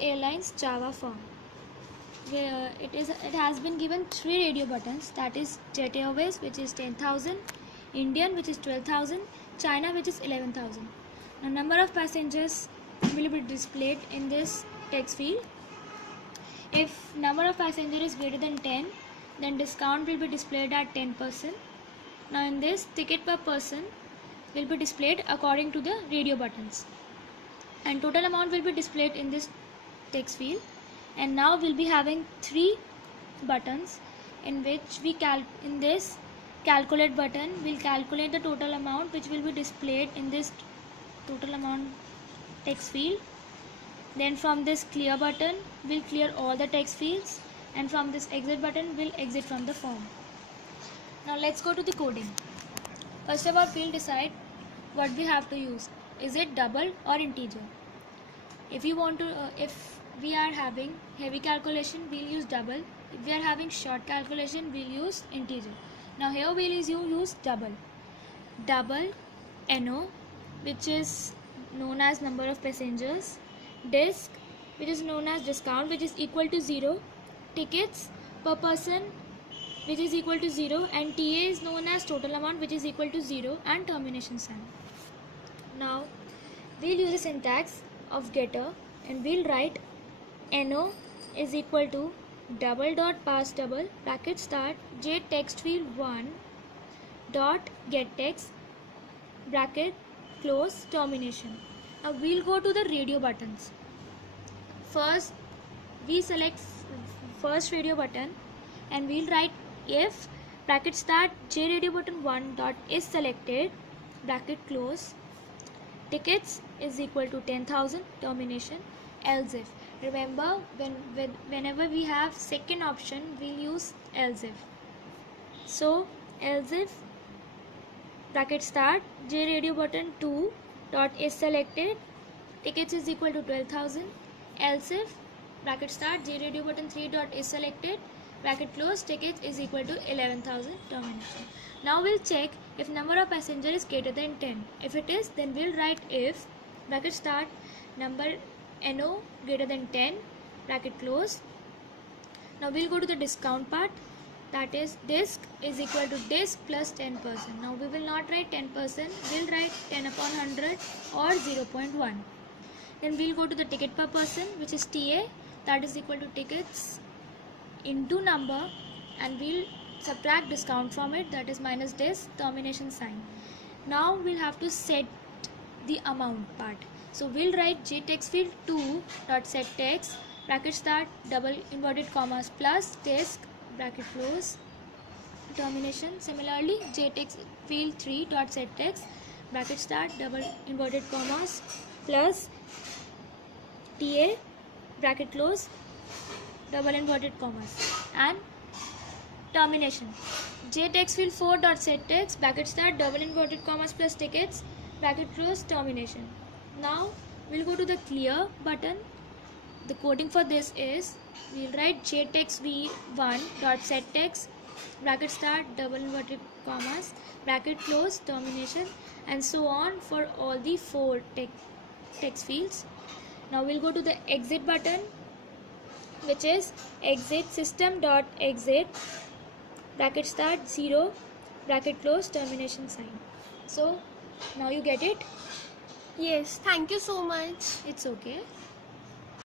Airlines Java form. It has been given 3 radio buttons, that is Jet Airways, which is 10,000, Indian, which is 12,000, China, which is 11,000. Now number of passengers will be displayed in this text field. If number of passengers is greater than 10, then discount will be displayed at 10%. Now in this, ticket per person will be displayed according to the radio buttons, and total amount will be displayed in this text field. And now we'll be having 3 buttons in which in this calculate button will calculate the total amount which will be displayed in this total amount text field. Then from this clear button will clear all the text fields, and from this exit button will exit from the form. Now let's go to the coding. First of all, we'll decide what we have to use. Is it double or integer? If we are having heavy calculation, we'll use double. If we are having short calculation, we'll use integer. Now here we'll use double. Double NO, which is known as number of passengers. Disc, which is known as discount, which is equal to 0. Tickets per person, which is equal to 0. And TA is known as total amount, which is equal to 0, and termination sign. Now we'll use the syntax of getter, and we'll write NO is equal to double dot pass double bracket start j text field 1 dot get text bracket close termination. Now we'll go to the radio buttons. First we select first radio button, and we'll write if bracket start j radio button 1 dot is selected bracket close tickets is equal to 10,000 termination, else if. Remember, whenever we have second option, we'll use else if. So else if bracket start j radio button 2 dot is selected tickets is equal to 12,000, else if bracket start j radio button 3 dot is selected bracket close tickets is equal to 11,000 termination. Now we'll check if number of passengers is greater than 10. If it is, then we'll write if bracket start number NO greater than 10 bracket close. Now we'll go to the discount part, that is disc is equal to disc plus 10%. Now we will not write 10%, we'll write 10 upon 100 or 0.1. Then we'll go to the ticket per person, which is TA, that is equal to tickets into number, and we'll subtract discount from it, that is minus disc termination sign. Now we'll have to set the amount part. So we'll write j text field 2 dot set text bracket start double inverted commas plus disc bracket close termination. Similarly, j text field 3 dot set text bracket start double inverted commas plus TA bracket close double inverted commas, and termination j text field 4 dot set text bracket start double inverted commas plus tickets bracket close termination. Now we'll go to the clear button. The coding for this is we'll write j text v1 dot set text bracket start double inverted commas bracket close termination, and so on for all the 4 text fields. Now we'll go to the exit button, which is exit system dot exit bracket start 0 bracket close termination sign. So now you get it? Yes, thank you so much. It's okay.